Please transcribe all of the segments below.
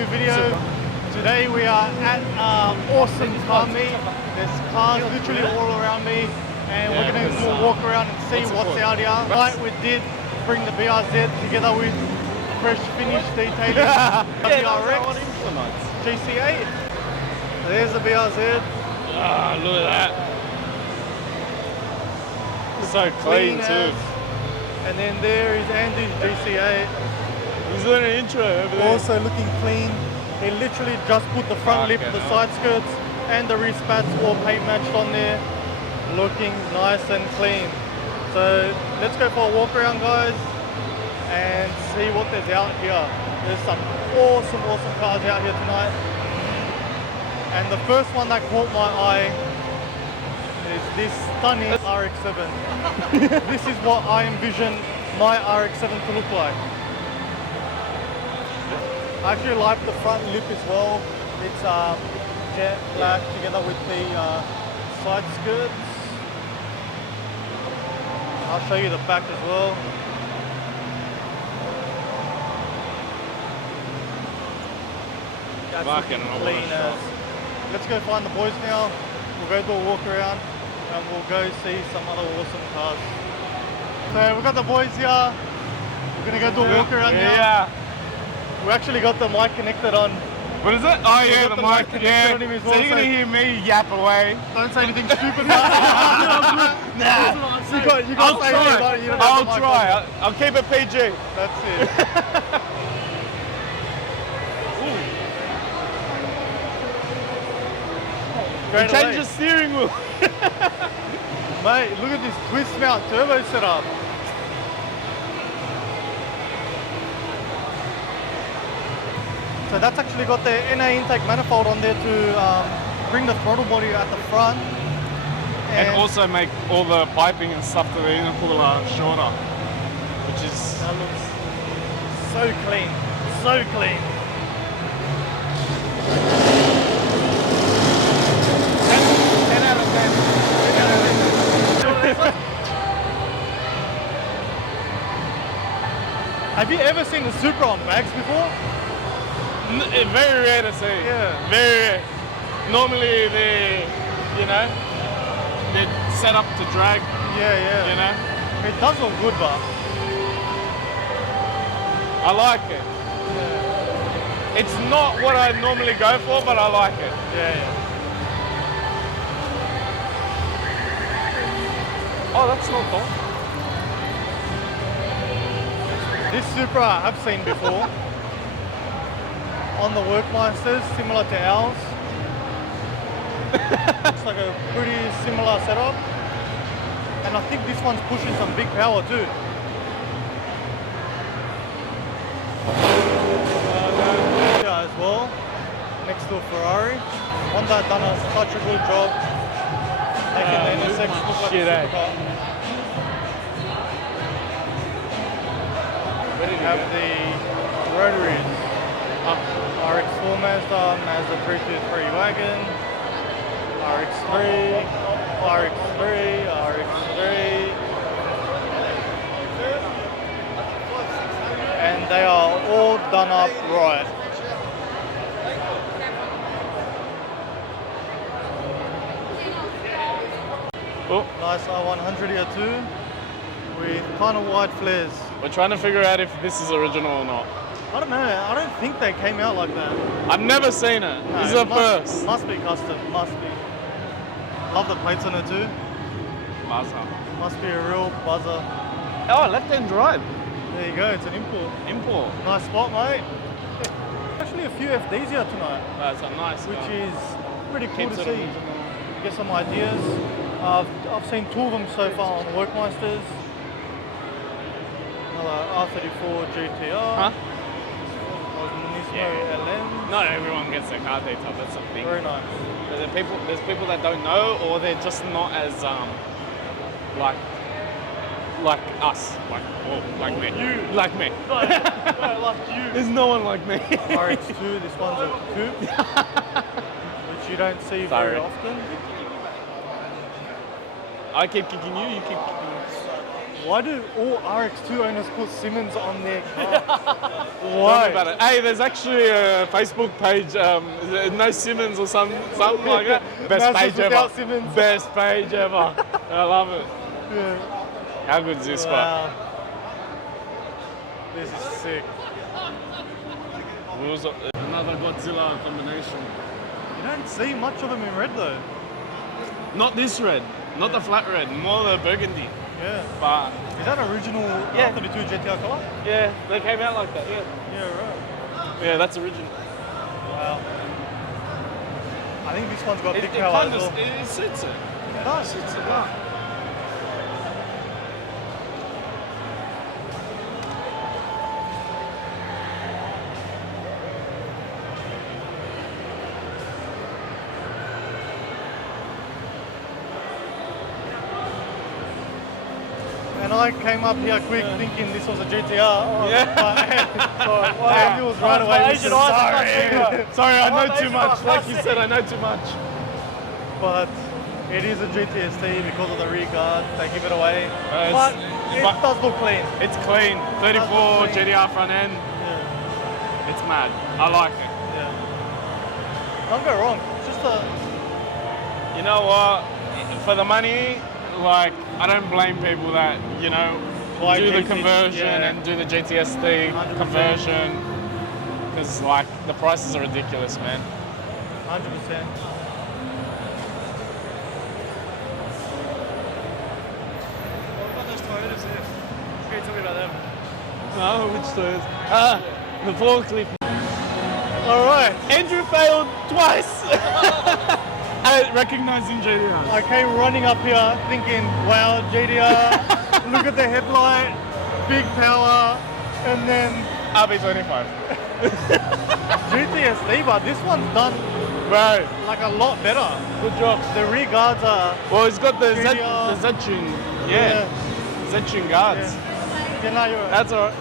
new video. Today we are at awesome car meet. There's cars literally all around me, and we're going to walk around and see what's out here. Tonight we did bring the BRZ together with fresh finish detailing. RX GT8. There's the BRZ. Ah, look at that. So clean too. And then there is Andy's GT8. He's doing an intro over there. Also looking clean. He literally just put the front lip, the side skirts, and the rear spats all paint matched on there. Looking nice and clean. So let's go for a walk around, guys, and see what there's out here. There's some awesome cars out here tonight. And the first one that caught my eye is this stunning RX7. This is what I envision my RX7 to look like. I actually like the front lip as well. It's jet black together with the side skirts. I'll show you the back as well. That's fucking clean as. Let's go find the boys now. We'll go do a walk around and we'll go see some other awesome cars. So we've got the boys here. We're gonna go do a walk around now. Yeah. We actually got the mic connected on. What is it? Oh yeah, the mic. Yeah. On him as So well, you're gonna hear me yap away. Don't say anything stupid. Nah. You got I'll say try. it. I'll try. I'll keep it PG. That's it. Change the steering wheel. Mate, look at this twist mount turbo setup. So that's actually got the NA intake manifold on there to bring the throttle body at the front. And also make all the piping and stuff to the inner cooler shorter, which is... That looks so clean, so clean. 10 out of 10. 10 out of 10. Have you ever seen the Supra on bags before? Very rare to see. Yeah. Very rare. Normally they, they're set up to drag. Yeah. You know? It does look good, but I like it. yeah. It's not what I normally go for, but I like it. Yeah. Oh, that's not bad. This Supra I have seen before on the Workmeisters, similar to ours. It's like a pretty similar setup. And I think this one's pushing some big power too. Yeah, as well, next to a Ferrari. Honda done such a good job making the NSX look like a supercar. We have the rotaries. RX4 Mazda, Mazda 323 wagon, RX3, RX3, RX3, and they are all done up right. Oh. Nice R100 here too, with kind of wide flares. We're trying to figure out if this is original or not. I don't know, I don't think they came out like that. I've never seen it. No, This is the first. Must be custom, must be. Love the plates on it too. Mazda. Must be a real buzzer. Oh, left-hand drive. There you go, it's an import. Import. Nice spot, mate. Actually a few FDs here tonight, That's a nice which car. is pretty cool Keeps to it see. original. Get some ideas. I've seen two of them so far on the Workmeisters. Another R34 GTR. Huh? LM. Not everyone gets their car detailed, that's a thing. Very nice. There's people that don't know, or they're just not as like us, like me. You. Like me. No, like you. There's no one like me. RX2, this one's a coupe, which you don't see very often. I keep kicking you, you keep kicking me. Why do all RX2 owners put Simmons on their car? Tell Why? me about it. Hey, there's actually a Facebook page, No Simmons or something like that. Best Mazda's page ever. without Simmons. Best page ever. I love it. Yeah. How good is this one? Wow. This is sick. Another Godzilla combination. You don't see much of them in red though. Not this red, not the flat red, more the burgundy. Yeah. But Is that original Yeah. R32 GTR colour? yeah, they came out like that. Yeah. Yeah, right. Yeah, that's original. Wow. I think this one's got It big power as well. it suits it. It does. Suits it well. And I came up here quick thinking this was a GTR. Oh, Yeah. It was right away. Asian eyes, sorry, I know too much. Like you said, I know too much. But it is a GTST because of the rear guard. They give it away. But It but- does look clean. It's clean. 34 That's clean. GTR front end. Yeah. It's mad. I like it. Yeah. Don't go wrong. It's just a. You know what? For the money, like, I don't blame people that, you know, Like do the GT, conversion yeah. and do the GTSD 100%. conversion. Because, like, the prices are ridiculous, man. 100%. What about those Toyotas there? Can you tell me about them? No, which Toyota? Ah, the forklift. All right. Andrew failed twice at recognizing JDR. I came running up here thinking, wow, GTR, look at the headlight, big power, and then RB25. GTSD, but this one's done Bro, like a lot better. good job. The rear guards are, Well, it's got the JDR. Z-tune. Yeah, Z-tune guards. yeah, no, you're, That's alright.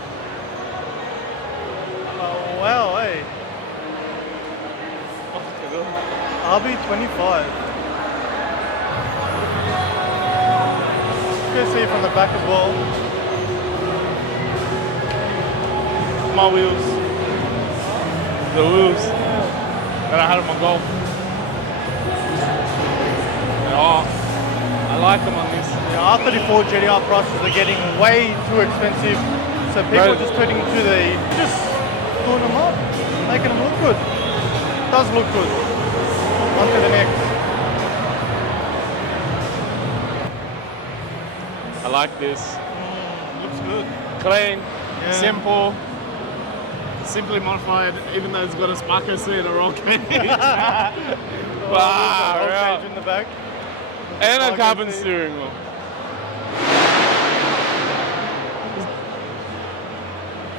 oh, wow, hey. RB25. You can see it from the back as well. My wheels. The wheels that I had on my Golf. Oh, I like them on this. Yeah, R34 GTR prices are getting way too expensive. So people Right. are just turning to just doing them up, making them look good. Does look good. On to the next. I like this. Looks good. Clean, Yeah. simple, simply modified, even though it's got a sparker seat or roll cage. Roll Wow, cage in the back. and a Sparker carbon seat. steering wheel.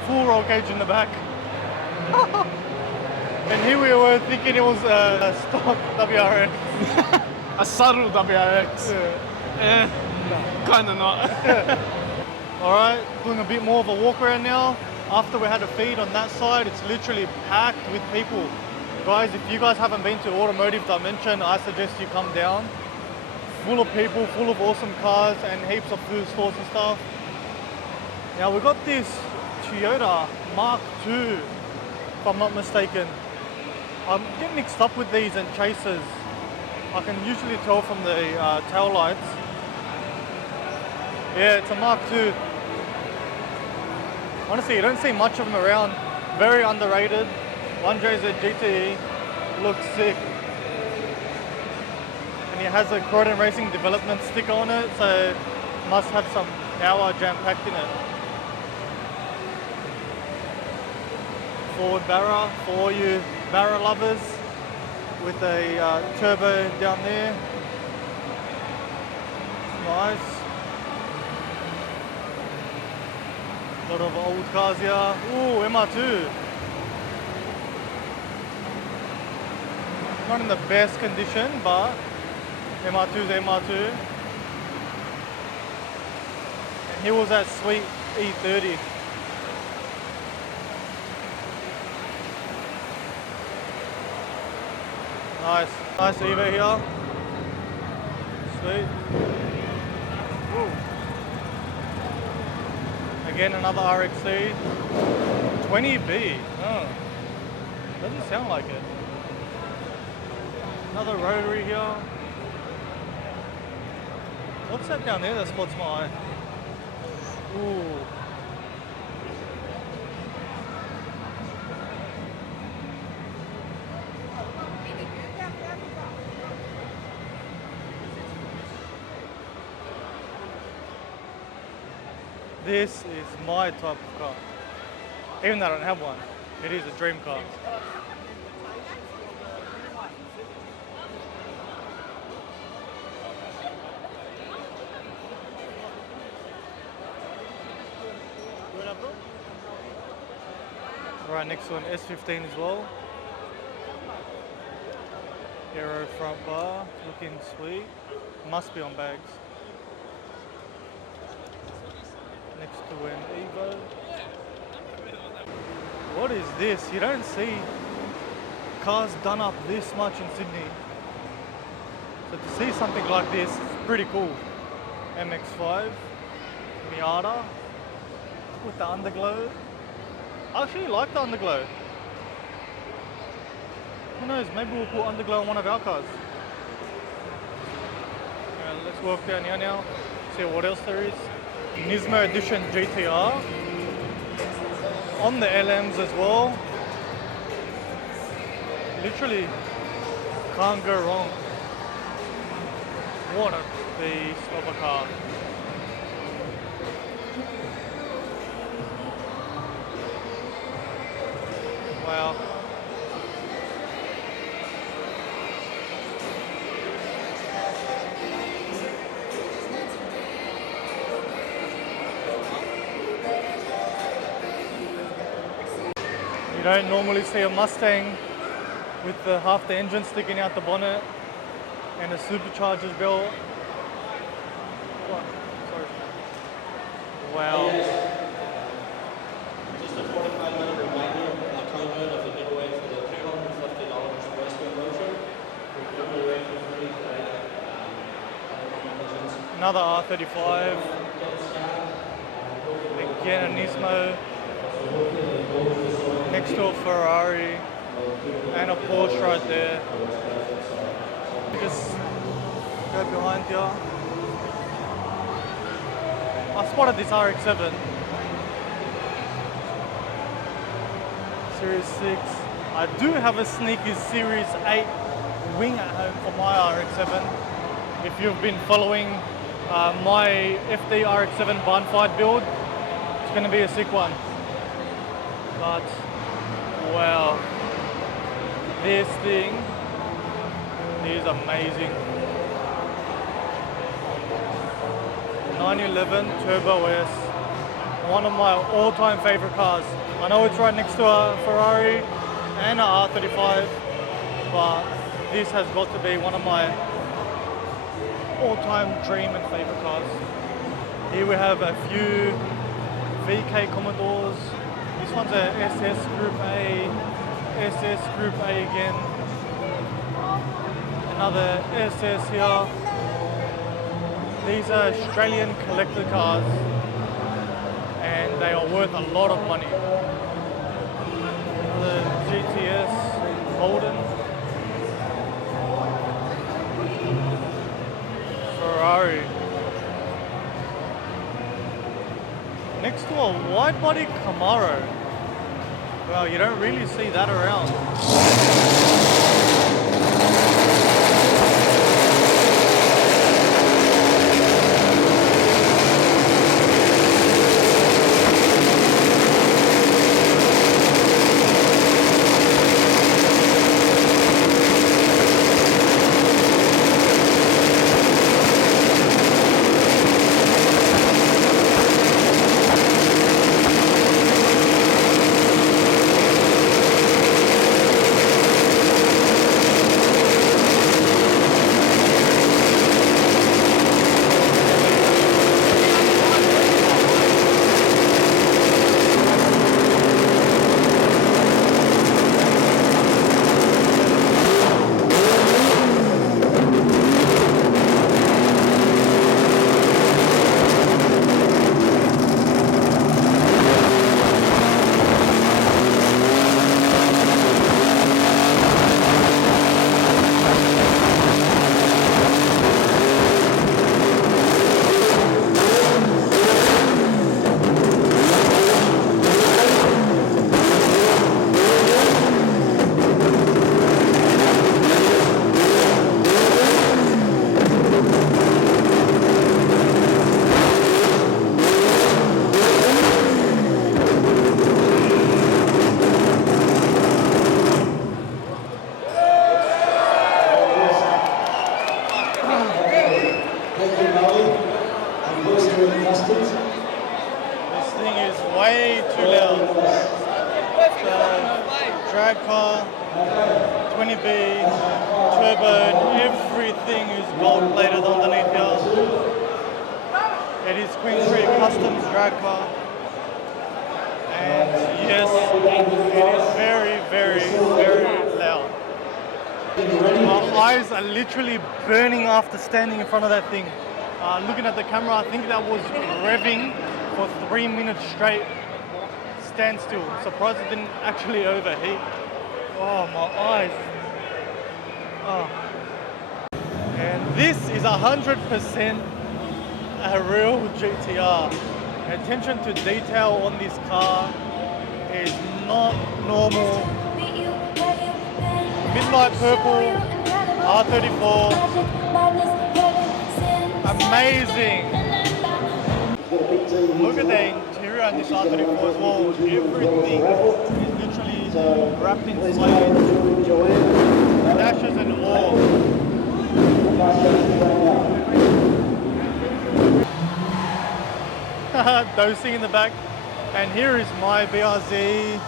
Full roll cage in the back. And here we were thinking it was a stock WRX. A subtle WRX. Yeah. Kinda not. Alright, doing a bit more of a walk around now. After we had a feed on that side, it's literally packed with people. Guys, if you guys haven't been to Automotive Dimension, I suggest you come down. Full of people, full of awesome cars and heaps of food stores and stuff. Now we've got this Toyota Mark II, if I'm not mistaken. I'm getting mixed up with these and Chasers. I can usually tell from the tail lights. Yeah, it's a Mark II. Honestly, you don't see much of them around. Very underrated. 1JZ GTE looks sick. And it has a Croydon Racing development sticker on it, so must have some power jam-packed in it. Forward barra for all you barra lovers with a turbo down there. Nice. A lot of old cars here. Ooh, MR2. Not in the best condition, but MR2's MR2. And here was that sweet E30. Nice. Nice Evo here. Sweet. Ooh. Again, another RXC. 20B. Oh, doesn't sound like it. Another rotary here. What's that down there that spots my eye? Ooh. This is my type of car. Even though I don't have one, it is a dream car. Right next to an S15 as well. Aero front bar, looking sweet. Must be on bags. Next to an Evo. What is this? You don't see cars done up this much in Sydney. So to see something like this is pretty cool. MX-5, Miata with the underglow. I actually like the underglow. Who knows, maybe we'll put underglow on one of our cars. Let's walk down here now, see what else there is. Nismo Edition GTR. On the LMs as well. Literally can't go wrong. What a beast of a car. Wow. You don't normally see a Mustang with half the engine sticking out the bonnet and a supercharger's belt. What? Sorry. Wow. Just a 45-minute reminder of the content of the giveaway for the $250 West promotion. Another R35. Again, a Nismo. Next to a Ferrari and a Porsche right there. Just go behind here. I spotted this RX7 Series 6. I do have a sneaky Series 8 wing at home for my RX7. If you've been following my FD RX7 barn fight build, it's going to be a sick one. But wow, this thing is amazing. 911 Turbo S, one of my all-time favorite cars. I know it's right next to a Ferrari and a R35, but this has got to be one of my all-time dream and favorite cars. Here we have a few VK Commodores. This one's a SS Group A, SS Group A again. Another SS here. These are Australian collector cars and they are worth a lot of money. Another GTS Holden. Ferrari. Next to a wide body Camaro. Well, you don't really see that around. extreme customs. This thing is way too loud. The drag car, 20B, turbo, everything is gold plated underneath here. It is Queen Street Customs drag car. And yes, it is very, very, very loud. My eyes are literally burning after standing in front of that thing. Looking at the camera, I think that was revving for 3 minutes straight. Standstill. Surprised it didn't actually overheat. Oh, my eyes. Oh. And this is 100% a real GTR. Attention to detail on this car is not normal. Midnight purple, R34, amazing. Look at the interior on this R34 as well. Everything is literally wrapped in suede, dashes and all. Dosing in the back. And here is my BRZ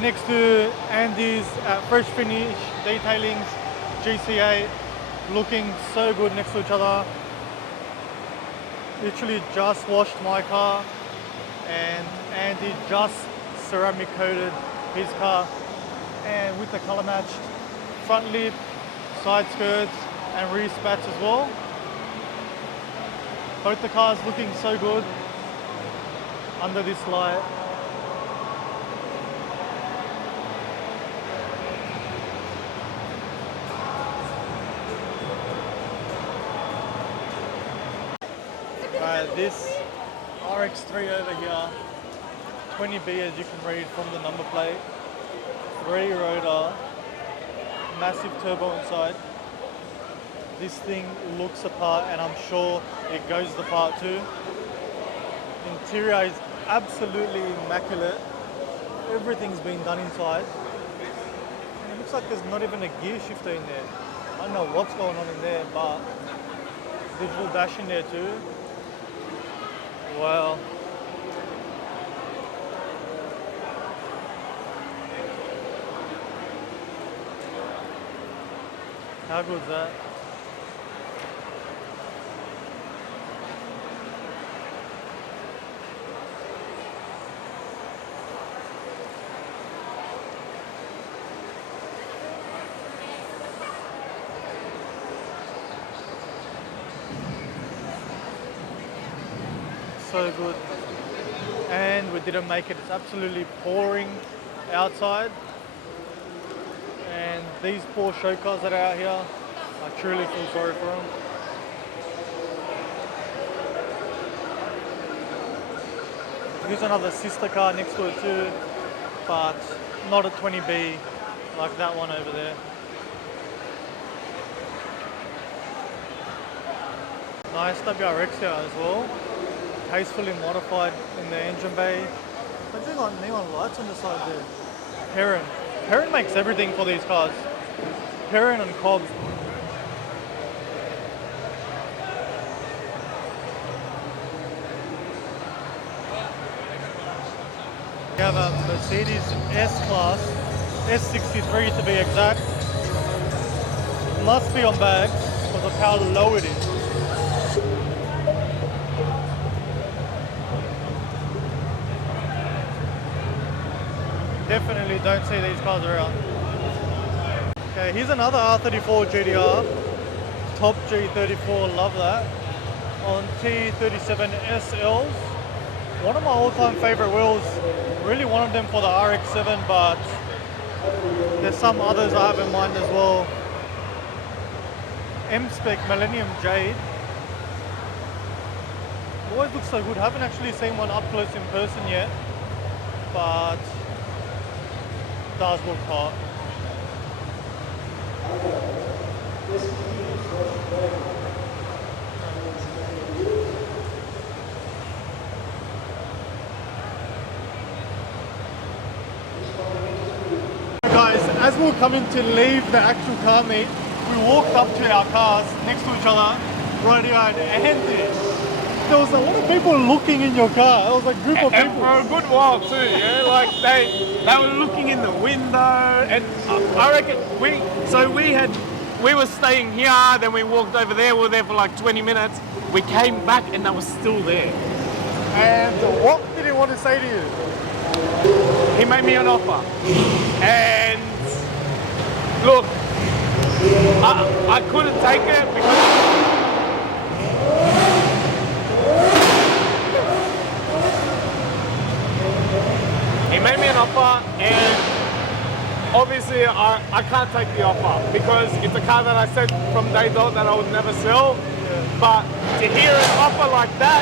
next to Andy's Fresh Finish Detailing's GC8, looking so good next to each other. Literally just washed my car, and Andy just ceramic coated his car, and with the color matched front lip, side skirts and rear spats as well. Both the cars looking so good under this light. This RX3 over here, 20B as you can read from the number plate, 3 rotor, massive turbo inside. This thing looks the part, and I'm sure it goes the part too. Interior is absolutely immaculate. Everything's been done inside. And it looks like there's not even a gear shifter in there. I don't know what's going on in there, but digital dash in there too. Wow. How good is that? So good. And we didn't make it. It's absolutely pouring outside. And these poor show cars that are out here, I truly feel sorry for them. Here's another sister car next to it too, but not a 20B like that one over there. Nice WRX here as well. Tastefully modified in the engine bay. They're doing like neon lights on the side there. Perrin makes everything for these cars. Perrin and Cobb. We have a Mercedes S-Class, S63 to be exact. Must be on bags because of how low it is. Definitely don't see these cars around. Okay, here's another R34 GTR. Top G34, love that. On T37 SLs. One of my all-time favorite wheels. Really wanted them for the RX7, but there's some others I have in mind as well. M-Spec Millennium Jade. Always looks so good. Haven't actually seen one up close in person yet, but does look hot. Guys, as we're coming to leave the actual car meet, we walked up to our cars next to each other, right here, and there was a lot of people looking in your car. It was a group of And people. for a good while too, yeah. Like they were looking in the window, and I reckon we were staying here, then we walked over there. We were there for like 20 minutes. We came back and they were still there. And what did he want to say to you? He made me an offer, and look, I couldn't take it because. He made me an offer, and obviously I can't take the offer because it's a car that I said from day dot that I would never sell. But to hear an offer like that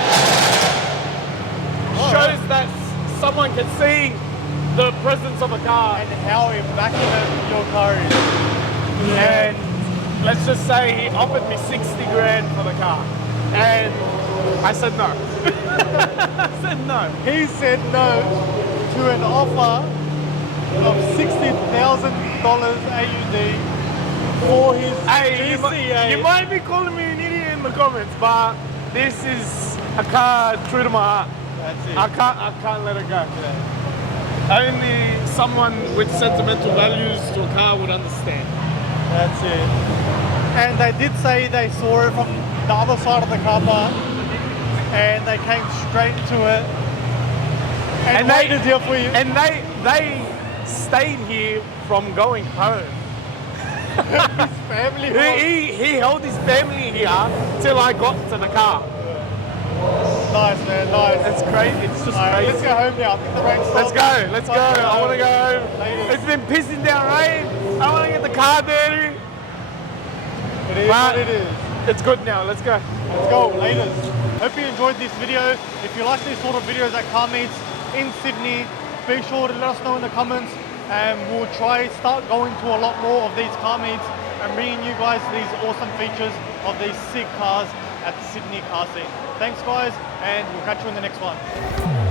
shows that someone can see the presence of a car And how immaculate your car is. and let's just say he offered me 60 grand for the car, and I said no. I said no. He said no to an offer of $60,000 AUD for his Hey, GCA. you might be calling me an idiot in the comments, but this is a car true to my heart. That's it. I can't let it go. Only someone with sentimental values to a car would understand. That's it. And they did say they saw it from the other side of the car park, and they came straight to it and made a deal for you. And they stayed here from going home. Family. He held his family here till I got to the car. Nice, man. Nice. It's crazy. It's just Alright, crazy. let's go home now. I think the rain's Let's stopped. go. Let's go. I want to go home. Ladies. It's been pissing down rain. I want to get the car dirty. It is But what it is. it's good now. Let's go. Let's go, ladies. Hope you enjoyed this video. If you like these sort of videos at car meets in Sydney, be sure to let us know in the comments, and we'll start going to a lot more of these car meets and bringing you guys these awesome features of these sick cars at the Sydney car scene. Thanks guys, and we'll catch you in the next one.